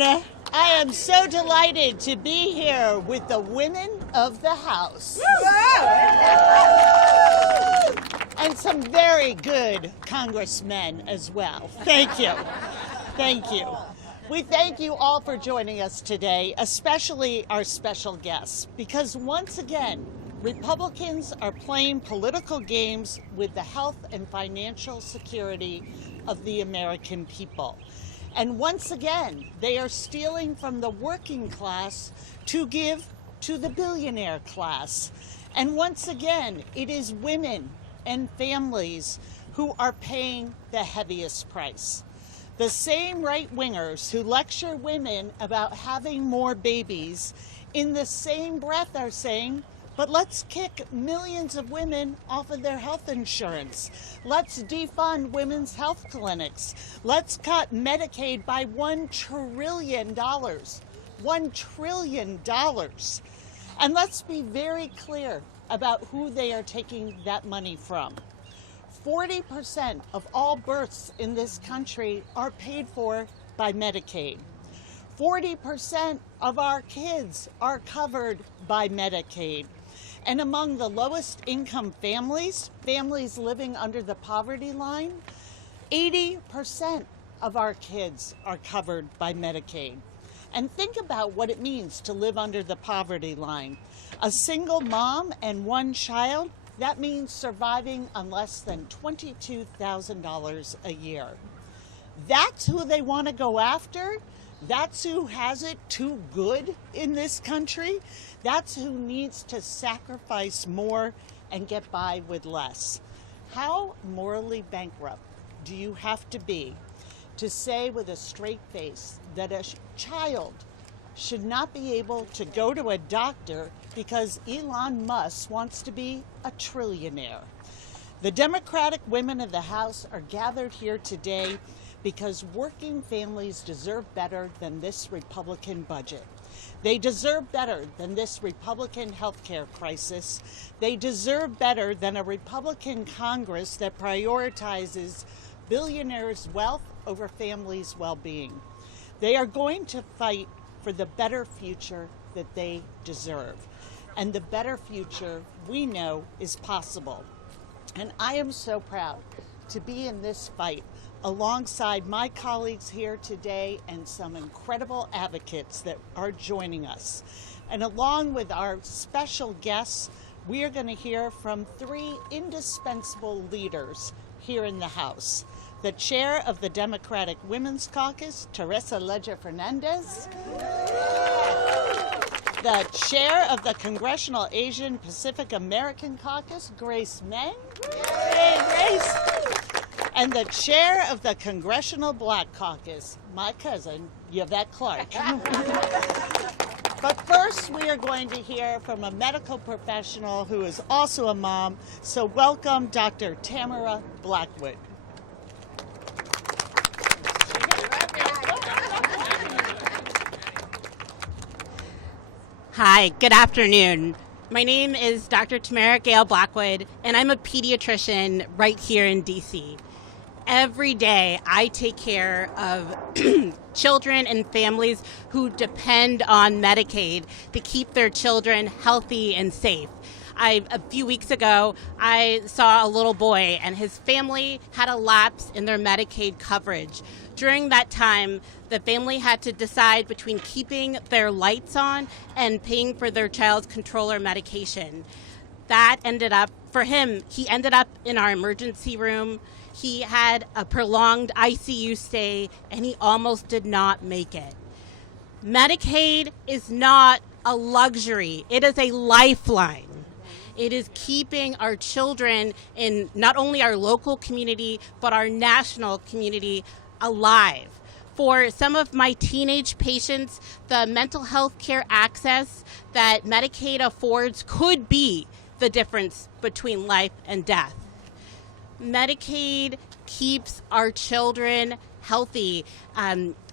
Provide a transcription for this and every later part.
I am so delighted to be here with the women of the House. And some very good congressmen as well. Thank you. Thank you. We thank you all for joining us today, especially our special guests, because once again, Republicans are playing political games with the health and financial security of the American people. And once again, they are stealing from the working class to give to the billionaire class. And once again, it is women and families who are paying the heaviest price. The same right-wingers who lecture women about having more babies in the same breath are saying, but let's kick millions of women off of their health insurance. Let's defund women's health clinics. Let's cut Medicaid by $1 trillion. $1 trillion. And let's be very clear about who they are taking that money from. 40% of all births in this country are paid for by Medicaid. 40% of our kids are covered by Medicaid. And among the lowest income families, families living under the poverty line, 80% of our kids are covered by Medicaid. And think about what it means to live under the poverty line. A single mom and one child, that means surviving on less than $22,000 a year. That's who they want to go after? That's who has it too good in this country? That's who needs to sacrifice more and get by with less. How morally bankrupt do you have to be to say with a straight face that a child should not be able to go to a doctor because Elon Musk wants to be a trillionaire? The Democratic women of the House are gathered here today because working families deserve better than this Republican budget. They deserve better than this Republican health care crisis. They deserve better than a Republican Congress that prioritizes billionaires' wealth over families' well-being. They are going to fight for the better future that they deserve. And the better future we know is possible. And I am so proud to be in this fight alongside my colleagues here today and some incredible advocates that are joining us. And along with our special guests, we are going to hear from three indispensable leaders here in the House. The chair of the Democratic Women's Caucus, Teresa Leger Fernandez. The chair of the Congressional Asian Pacific American Caucus, Grace Meng. Hey, Grace. And the chair of the Congressional Black Caucus, my cousin, Yvette Clarke. But first, we are going to hear from a medical professional who is also a mom. So welcome, Dr. Tamara Blackwood. Hi, good afternoon. My name is Dr. Tamara Gail Blackwood, and I'm a pediatrician right here in DC. Every day, I take care of children and families who depend on Medicaid to keep their children healthy and safe. A few weeks ago, I saw a little boy, and his family had a lapse in their Medicaid coverage. During that time, the family had to decide between keeping their lights on and paying for their child's controller medication. That ended up, for him, he ended up in our emergency room. He had a prolonged ICU stay, and he almost did not make it. Medicaid is not a luxury. It is a lifeline. It is keeping our children in not only our local community, but our national community alive. For some of my teenage patients, the mental health care access that Medicaid affords could be the difference between life and death. Medicaid keeps our children healthy.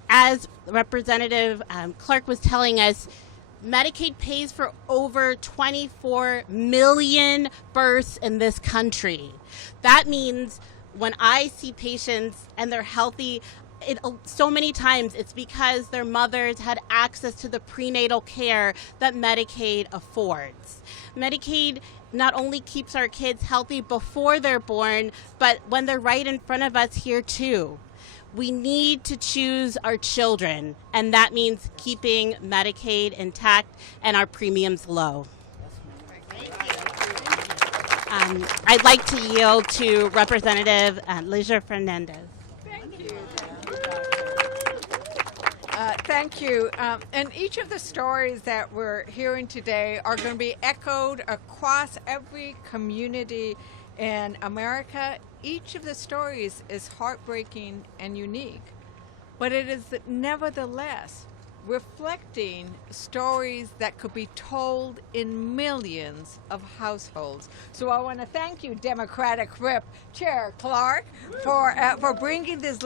As Representative Clarke was telling us, Medicaid pays for over 24 million births in this country. That means when I see patients and they're healthy, so many times it's because their mothers had access to the prenatal care that Medicaid affords. Medicaid not only keeps our kids healthy before they're born, but when they're right in front of us here too. We need to choose our children, and that means keeping Medicaid intact and our premiums low. I'd like to yield to Representative Ligia Fernandez. Thank you. Thank you. And each of the stories that we're hearing today are going to be echoed across every community in America. Each of the stories is heartbreaking and unique, but it is nevertheless reflecting stories that could be told in millions of households. So I want to thank you, Democratic Whip Chair Clark, for bringing these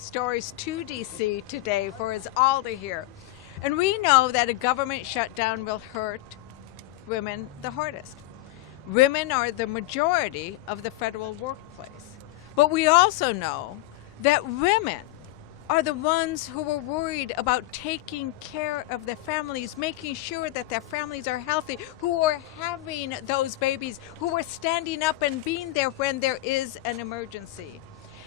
stories to DC today for us all to hear. And we know that a government shutdown will hurt women the hardest. Women are the majority of the federal workplace. But we also know that women are the ones who are worried about taking care of their families, making sure that their families are healthy, who are having those babies, who are standing up and being there when there is an emergency.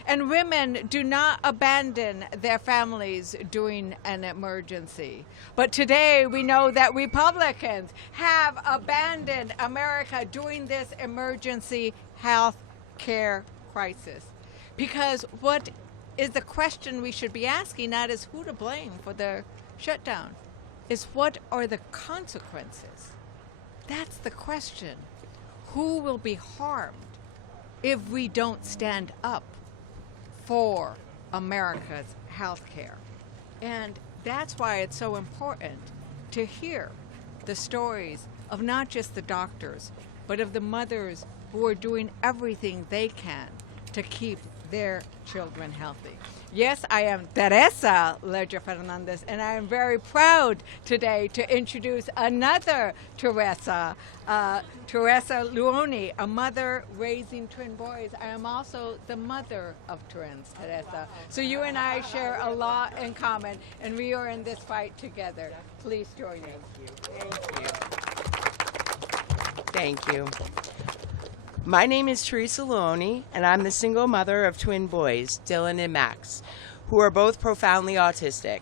And women do not abandon their families during an emergency. But today we know that Republicans have abandoned America during this emergency health care crisis. Because what is the question we should be asking, not is who to blame for the shutdown, is what are the consequences? That's the question. Who will be harmed if we don't stand up for America's health care? And that's why it's so important to hear the stories of not just the doctors, but of the mothers who are doing everything they can to keep their children healthy. Yes, I am Teresa Ligia Fernandez, and I am very proud today to introduce another Teresa, Teresa Luoni, a mother raising twin boys. I am also the mother of twins, Teresa. So you and I share a lot in common, and we are in this fight together. Please join us. Thank you. My name is Teresa Luoni, and I'm the single mother of twin boys, Dylan and Max, who are both profoundly autistic.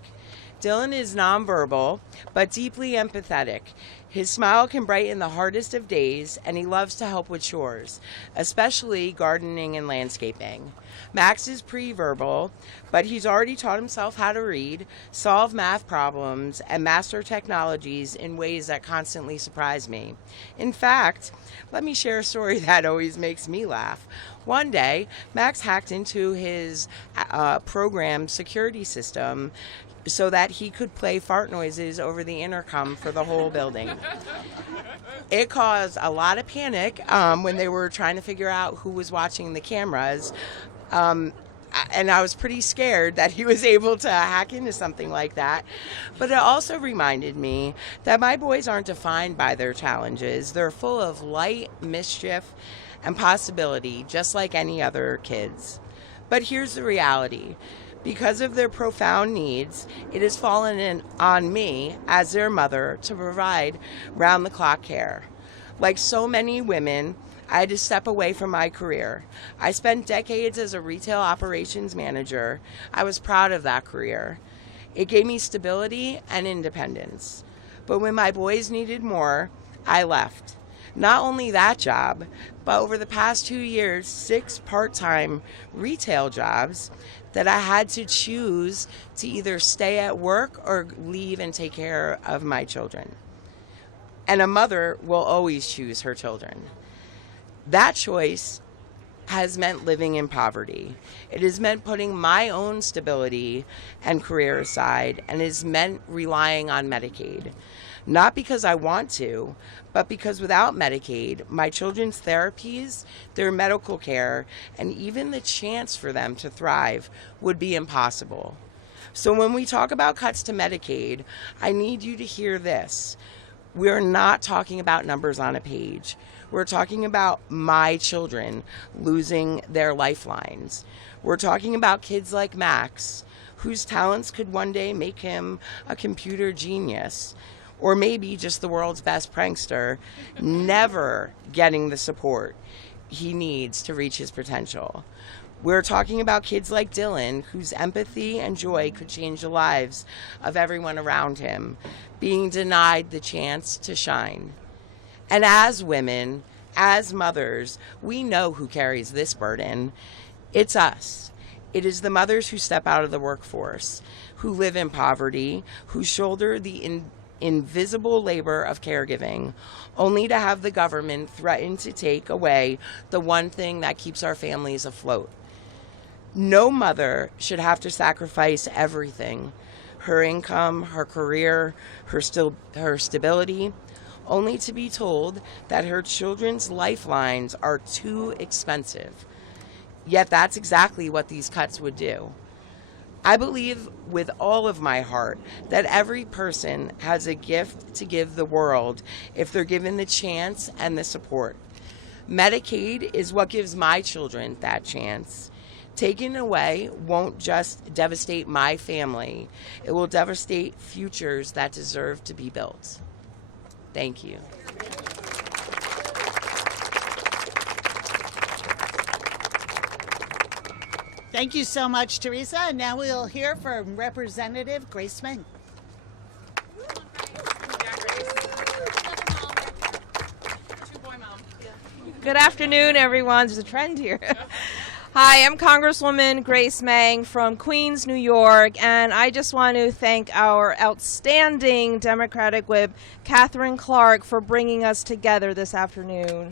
Dylan is nonverbal, but deeply empathetic. His smile can brighten the hardest of days, and he loves to help with chores, especially gardening and landscaping. Max is pre-verbal, but he's already taught himself how to read, solve math problems, and master technologies in ways that constantly surprise me. In fact, let me share a story that always makes me laugh. One day, Max hacked into his program security system so that he could play fart noises over the intercom for the whole building. It caused a lot of panic when they were trying to figure out who was watching the cameras. And I was pretty scared that he was able to hack into something like that. But it also reminded me that my boys aren't defined by their challenges. They're full of light, mischief, and possibility, just like any other kids. But here's the reality. Because of their profound needs, it has fallen on me as their mother to provide round-the-clock care. Like so many women, I had to step away from my career. I spent decades as a retail operations manager. I was proud of that career. It gave me stability and independence. But when my boys needed more, I left. Not only that job, but over the past 2 years, 6 part-time retail jobs that I had to choose to either stay at work or leave and take care of my children. And a mother will always choose her children. That choice has meant living in poverty. It has meant putting my own stability and career aside, and it has meant relying on Medicaid. Not because I want to, but because without Medicaid, my children's therapies, their medical care, and even the chance for them to thrive would be impossible. So when we talk about cuts to Medicaid, I need you to hear this. We're not talking about numbers on a page. We're talking about my children losing their lifelines. We're talking about kids like Max, whose talents could one day make him a computer genius, or maybe just the world's best prankster, never getting the support he needs to reach his potential. We're talking about kids like Dylan, whose empathy and joy could change the lives of everyone around him, being denied the chance to shine. And as women, as mothers, we know who carries this burden. It's us. It is the mothers who step out of the workforce, who live in poverty, who shoulder the invisible labor of caregiving, only to have the government threaten to take away the one thing that keeps our families afloat. No mother should have to sacrifice everything, her income, her career, her stability, only to be told that her children's lifelines are too expensive. Yet that's exactly what these cuts would do. I believe with all of my heart that every person has a gift to give the world if they're given the chance and the support. Medicaid is what gives my children that chance. Taken away won't just devastate my family, it will devastate futures that deserve to be built. Thank you. Thank you so much, Teresa. And now we'll hear from Representative Grace Meng. Good afternoon, everyone. There's a trend here. Hi, I'm Congresswoman Grace Meng from Queens, New York, and I just want to thank our outstanding Democratic Whip, Catherine Clark, for bringing us together this afternoon.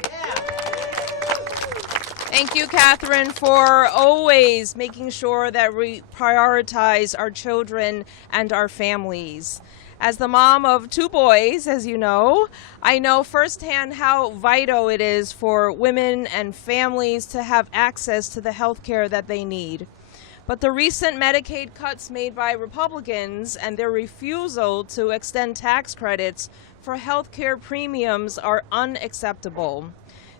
Thank you, Catherine, for always making sure that we prioritize our children and our families. As the mom of 2 boys, as you know, I know firsthand how vital it is for women and families to have access to the health care that they need. But the recent Medicaid cuts made by Republicans and their refusal to extend tax credits for health care premiums are unacceptable.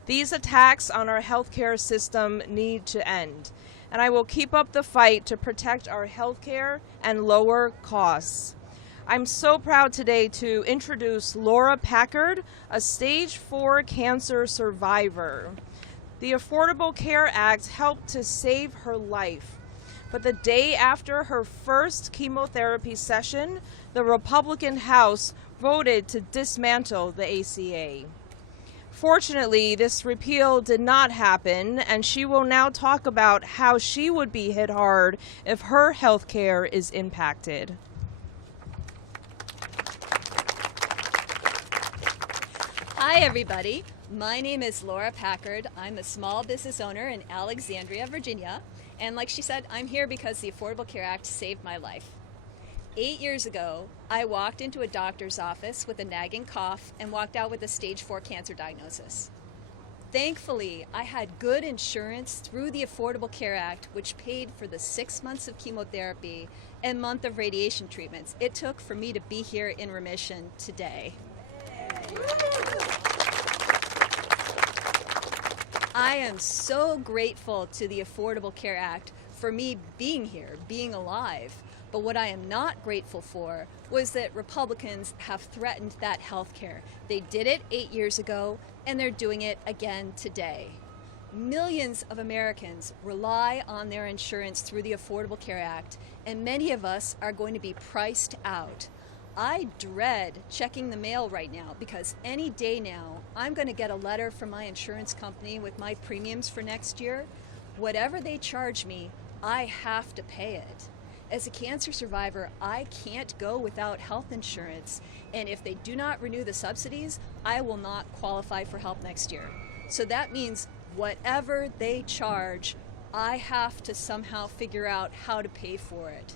These attacks on our healthcare system need to end, and I will keep up the fight to protect our healthcare and lower costs. I'm so proud today to introduce Laura Packard, a stage 4 cancer survivor. The Affordable Care Act helped to save her life, but the day after her first chemotherapy session, the Republican House voted to dismantle the ACA. Fortunately, this repeal did not happen, and she will now talk about how she would be hit hard if her health care is impacted. Hi, everybody. My name is Laura Packard. I'm a small business owner in Alexandria, Virginia. And like she said, I'm here because the Affordable Care Act saved my life. 8 years ago, I walked into a doctor's office with a nagging cough and walked out with a stage 4 cancer diagnosis. Thankfully, I had good insurance through the Affordable Care Act, which paid for the 6 months of chemotherapy and month of radiation treatments it took for me to be here in remission today. I am so grateful to the Affordable Care Act for me being here, being alive. But what I am not grateful for was that Republicans have threatened that health care. They did it 8 years ago, and they're doing it again today. Millions of Americans rely on their insurance through the Affordable Care Act, and many of us are going to be priced out. I dread checking the mail right now because any day now I'm going to get a letter from my insurance company with my premiums for next year. Whatever they charge me, I have to pay it. As a cancer survivor, I can't go without health insurance, and if they do not renew the subsidies, I will not qualify for help next year. So that means whatever they charge, I have to somehow figure out how to pay for it.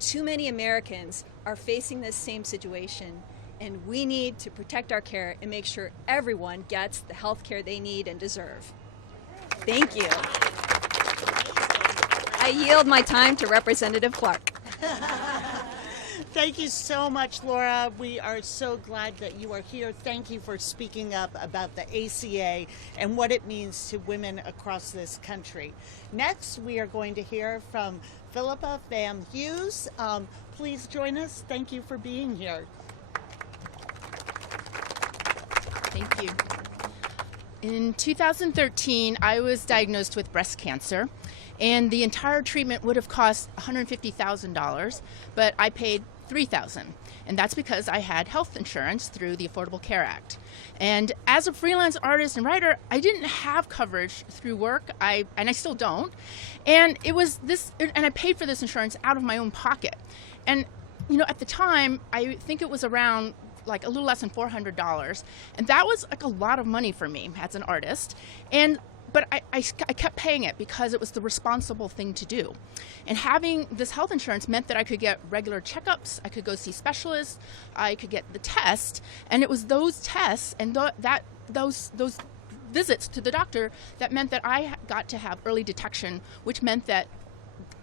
Too many Americans are facing this same situation, and we need to protect our care and make sure everyone gets the health care they need and deserve. Thank you. I yield my time to Representative Clark. Thank you so much, Laura. We are so glad that you are here. Thank you for speaking up about the ACA and what it means to women across this country. Next, we are going to hear from Philippa Pham Hughes. Please join us. Thank you for being here. Thank you. In 2013, I was diagnosed with breast cancer, and the entire treatment would have cost $150,000, but I paid $3,000, and that's because I had health insurance through the Affordable Care Act. And as a freelance artist and writer, I didn't have coverage through work, and I still don't. And it was this, and I paid for this insurance out of my own pocket. And you know, at the time, I think it was around like a little less than $400, and that was like a lot of money for me as an artist. But I kept paying it because it was the responsible thing to do. And having this health insurance meant that I could get regular checkups, I could go see specialists, I could get the test, and it was those tests and those visits to the doctor that meant that I got to have early detection, which meant that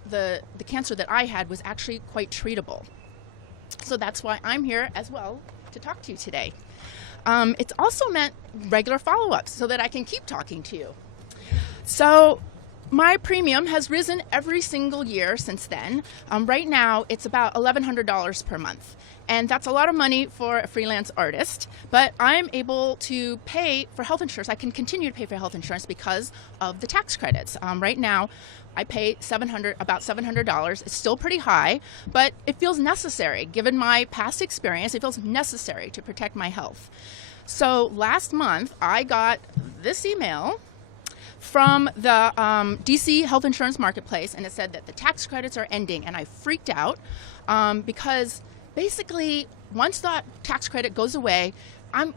the cancer that I had was actually quite treatable. So that's why I'm here as well to talk to you today. It's also meant regular follow-ups so that I can keep talking to you. So my premium has risen every single year since then. Right now, it's about $1,100 per month. And that's a lot of money for a freelance artist, but I'm able to pay for health insurance. I can continue to pay for health insurance because of the tax credits. Right now, I pay about $700. It's still pretty high, but it feels necessary. Given my past experience, it feels necessary to protect my health. So last month, I got this email from the DC Health Insurance Marketplace, and it said that the tax credits are ending, and I freaked out because basically once the tax credit goes away,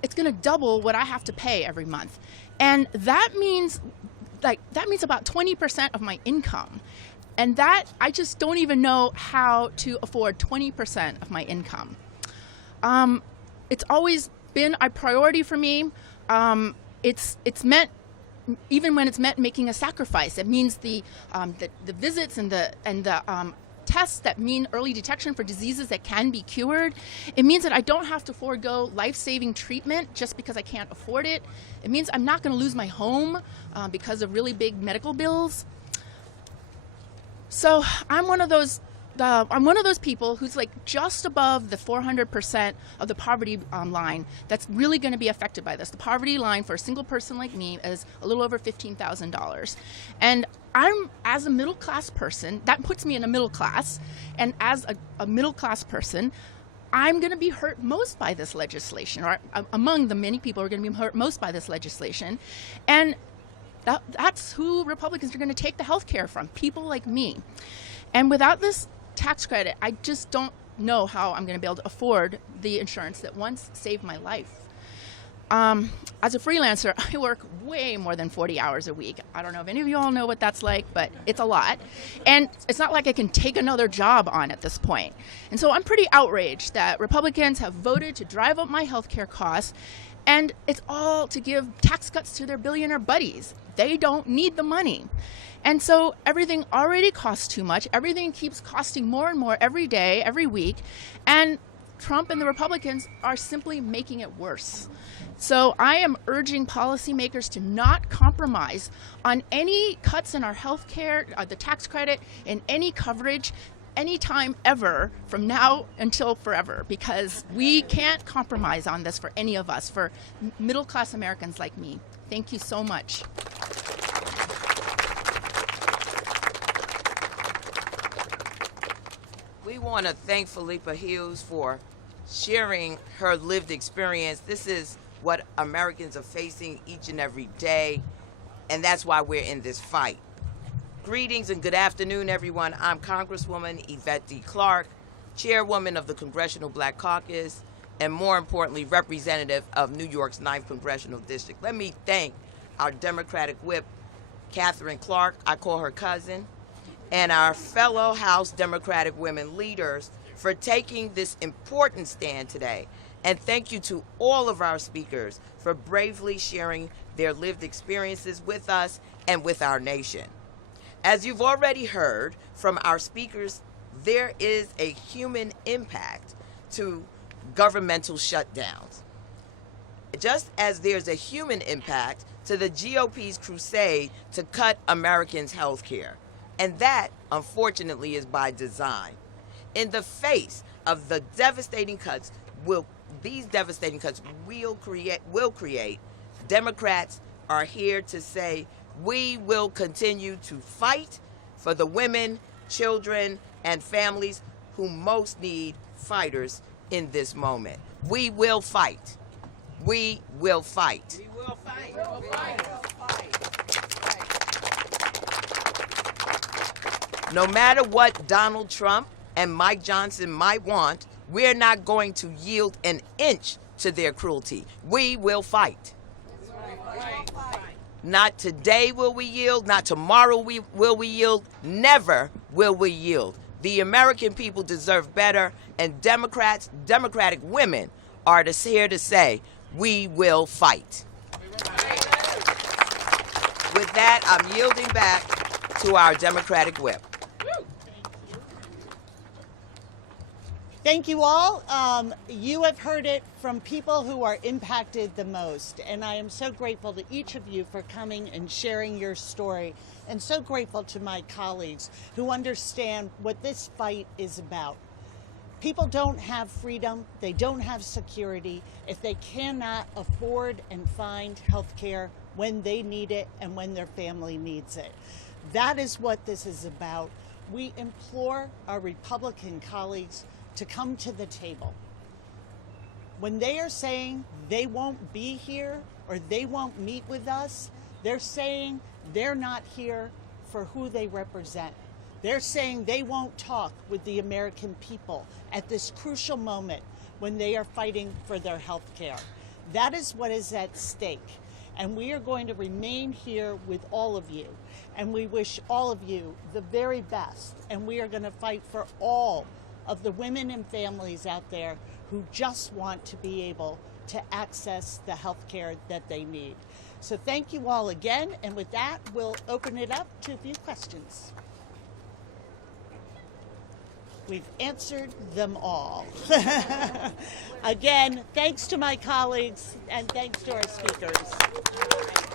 it's going to double what I have to pay every month, and that means about 20% of my income, and that I just don't even know how to afford 20% of my income. It's always been a priority for me. It's meant, even when it's meant making a sacrifice, it means the visits and the tests that mean early detection for diseases that can be cured. It means that I don't have to forego life-saving treatment just because I can't afford it. It means I'm not going to lose my home because of really big medical bills. So I'm one of those people who's like just above the 400% of the poverty line that's really going to be affected by this. The poverty line for a single person like me is a little over $15,000. And as a middle class person, that puts me in a middle class. And as a middle class person, I'm going to be hurt most by this legislation, or among the many people who are going to be hurt most by this legislation. And that's who Republicans are going to take the health care from, people like me. And without this tax credit, I just don't know how I'm going to be able to afford the insurance that once saved my life. As a freelancer, I work way more than 40 hours a week. I don't know if any of you all know what that's like, but it's a lot. And it's not like I can take another job on at this point. And so I'm pretty outraged that Republicans have voted to drive up my health care costs, and it's all to give tax cuts to their billionaire buddies. They don't need the money. And so everything already costs too much. Everything keeps costing more and more every day, every week. And Trump and the Republicans are simply making it worse. So I am urging policymakers to not compromise on any cuts in our health care, the tax credit, and any coverage anytime ever from now until forever, because we can't compromise on this for any of us, for middle-class Americans like me. Thank you so much. We want to thank Philippa Hughes for sharing her lived experience. This is what Americans are facing each and every day, and that's why we're in this fight. Greetings and good afternoon, everyone. I'm Congresswoman Yvette D. Clarke, Chairwoman of the Congressional Black Caucus, and more importantly, representative of New York's 9th Congressional District. Let me thank our Democratic Whip, Catherine Clark, I call her cousin, and our fellow House Democratic women leaders for taking this important stand today. And thank you to all of our speakers for bravely sharing their lived experiences with us and with our nation. As you've already heard from our speakers there is a human impact to governmental shutdowns. Just as there's a human impact to the GOP's crusade to cut Americans' health care. And that, unfortunately, is by design. In the face of the devastating cuts, these devastating cuts will create, Democrats are here to say, we will continue to fight for the women, children, and families who most need fighters in this moment. We will fight. We will fight. We will fight. We will fight. No matter what Donald Trump and Mike Johnson might want, we're not going to yield an inch to their cruelty. We will fight. Not today will we yield, not tomorrow will we yield, never will we yield. The American people deserve better, and Democratic women are here to say, we will fight. With that, I'm yielding back to our Democratic whip. Thank you all. You have heard it from people who are impacted the most, and I am so grateful to each of you for coming and sharing your story, and so grateful to my colleagues who understand what this fight is about. People don't have freedom, they don't have security if they cannot afford and find health care when they need it and when their family needs it. That is what this is about. We implore our Republican colleagues to come to the table. When they are saying they won't be here or they won't meet with us, they're saying they're not here for who they represent. They're saying they won't talk with the American people at this crucial moment when they are fighting for their health care. That is what is at stake. And we are going to remain here with all of you. And we wish all of you the very best. And we are going to fight for all of the women and families out there who just want to be able to access the health care that they need. So thank you all again, and with that, we'll open it up to a few questions. We've answered them all. Again, thanks to my colleagues, and thanks to our speakers.